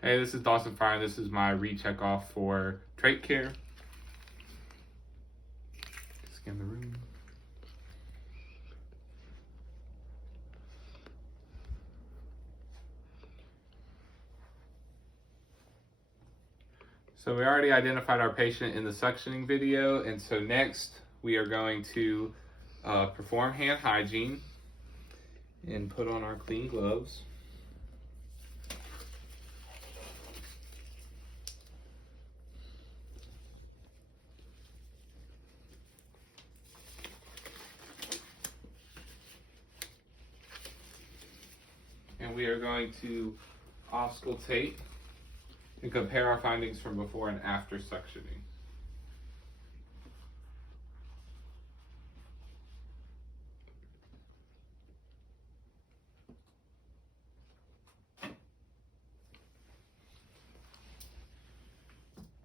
Hey, this is Dawson Fire. This is my recheck off for Trach Care. Scan the room. So we already identified our patient in the suctioning video, and so next we are going to perform hand hygiene and put on our clean gloves. And we are going to auscultate and compare our findings from before and after suctioning.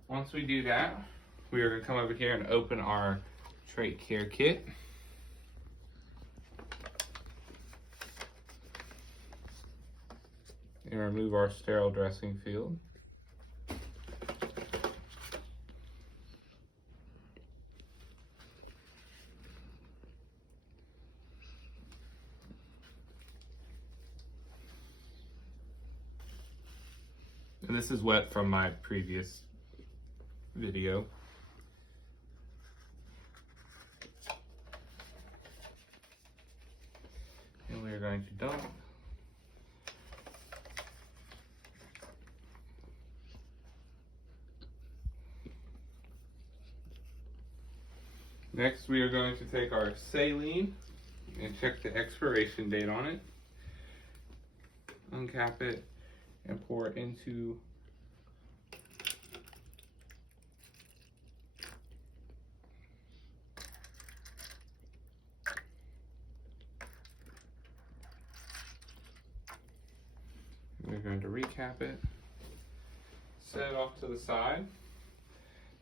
Once we do that, we are going to come over here and open our Trach Care kit. And remove our sterile dressing field. And this is wet from my previous video. And we are going to dump. Next, we are going to take our saline and check the expiration date on it. Uncap it and pour it into we're going to recap it, set it off to the side.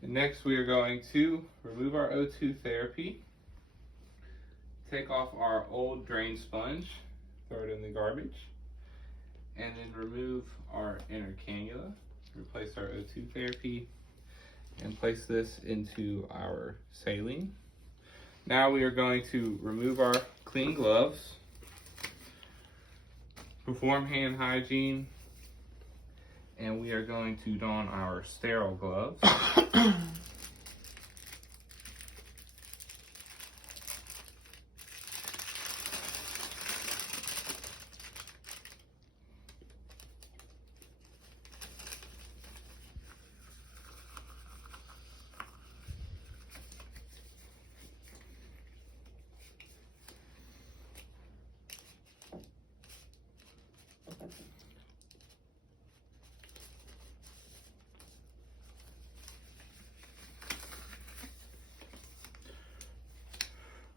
And next we are going to remove our O2 therapy, take off our old drain sponge, throw it in the garbage, and then remove our inner cannula, replace our O2 therapy, and place this into our saline. Now we are going to remove our clean gloves, perform hand hygiene, and we are going to don our sterile gloves.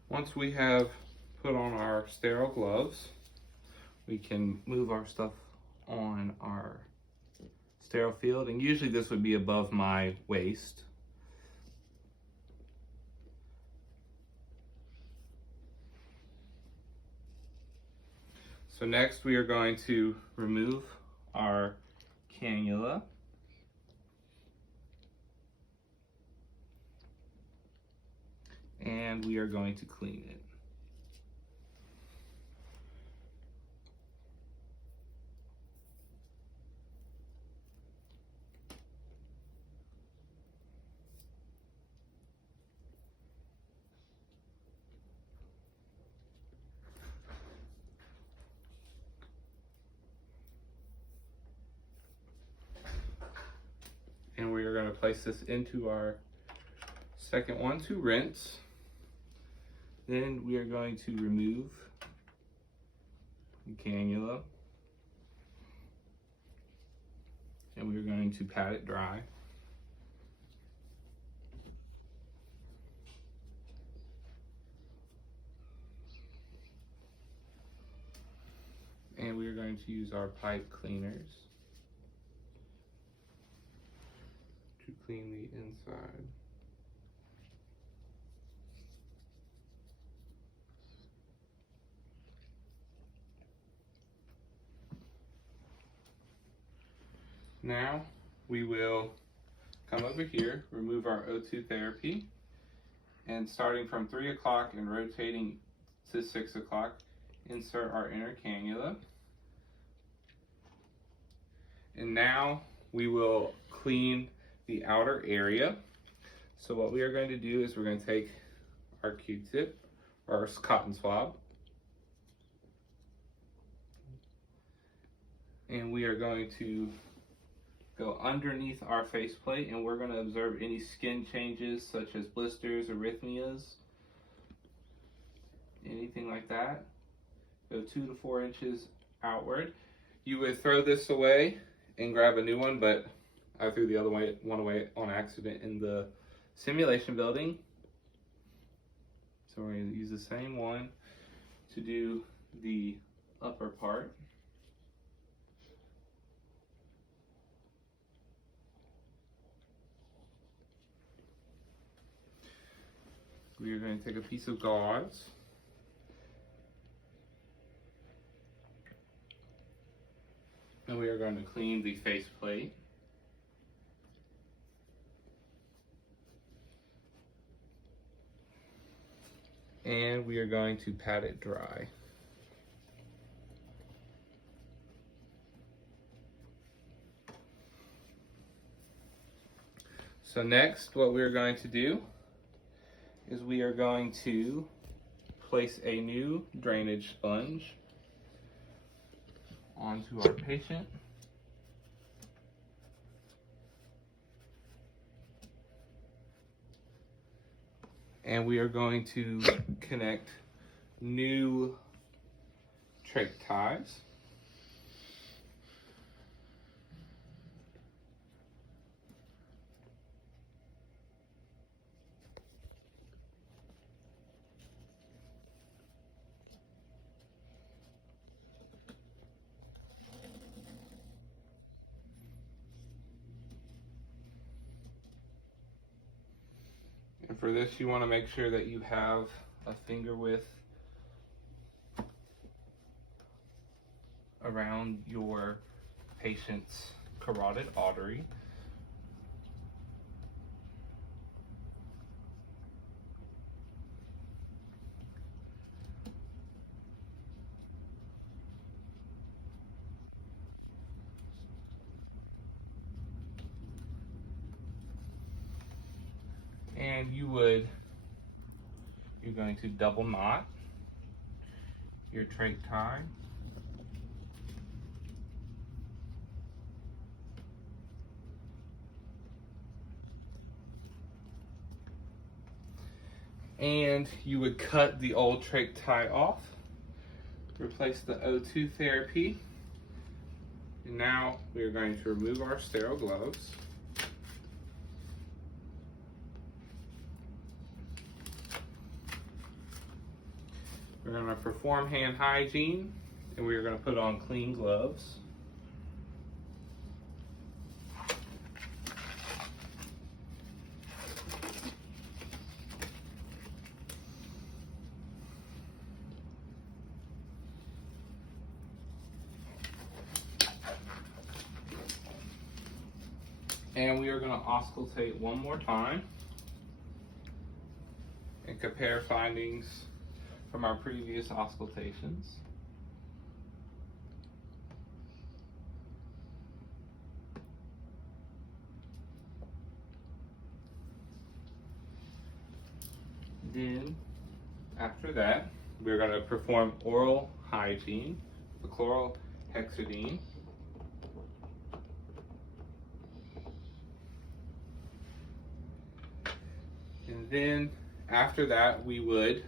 Once we have put on our sterile gloves, we can move our stuff on our sterile field, and usually this would be above my waist. So next we are going to remove our cannula. And we are going to clean it. And we are going to place this into our second one to rinse. Then we are going to remove the cannula, and we are going to pat it dry. And we are going to use our pipe cleaners to clean the inside. Now we will come over here, remove our O2 therapy, and starting from 3 o'clock and rotating to 6 o'clock, insert our inner cannula. And now we will clean the outer area. So what we are going to do is we're going to take our Q-tip, or our cotton swab, and we are going to go underneath our faceplate, and we're going to observe any skin changes such as blisters, arrhythmias, anything like that. Go 2 to 4 inches outward. You would throw this away and grab a new one, but I threw the other one away on accident in the simulation building. So we're going to use the same one to do the upper part. We are going to take a piece of gauze and we are going to clean the faceplate. And we are going to pat it dry. So next, what we're going to do is we are going to place a new drainage sponge onto our patient. And we are going to connect new trach ties. And for this, you want to make sure that you have a finger width around your patient's carotid artery. And you're going to double knot your trach tie. And you would cut the old trach tie off, replace the O2 therapy. And now we are going to remove our sterile gloves. We're going to perform hand hygiene, and we are going to put on clean gloves. And we are going to auscultate one more time and compare findings from our previous auscultations. Then, after that, we're going to perform oral hygiene with chlorhexidine. And then, after that, we would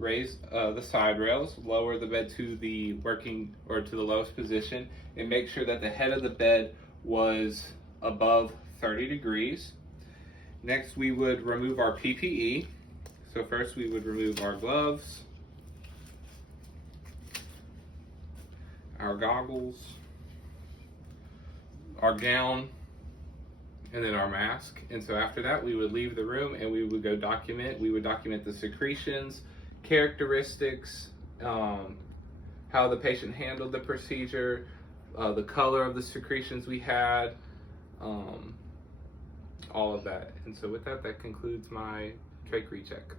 raise the side rails, lower the bed to the working or to the lowest position, and make sure that the head of the bed was above 30 degrees. Next, we would remove our PPE. So first we would remove our gloves, our goggles, our gown, and then our mask. And so after that, we would leave the room and we would go document. We would document the secretions, characteristics, how the patient handled the procedure, the color of the secretions we had, all of that. And so with that, that concludes my trach recheck.